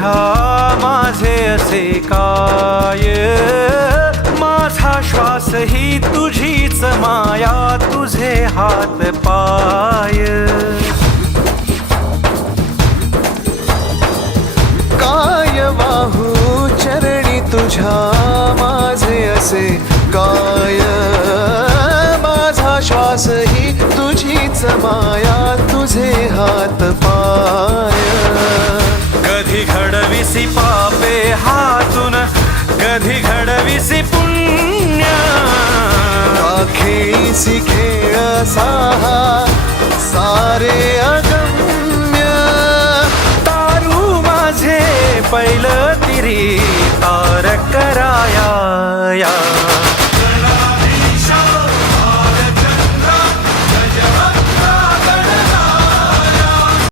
तुझ्या माझे असे काय, माझा श्वास ही तुझीच माया, तुझे हात पाय. काय वाहू चरणी तुझ्या माझे असे काय, माझा श्वास ही तुझीच माया, तुझे हात पाय. कधी घडविसी पापे हातून, कधी घडविसी पुण्य, खेळीसी खेळ साहा सारे अगम्य. तारू माझे पैल तिरी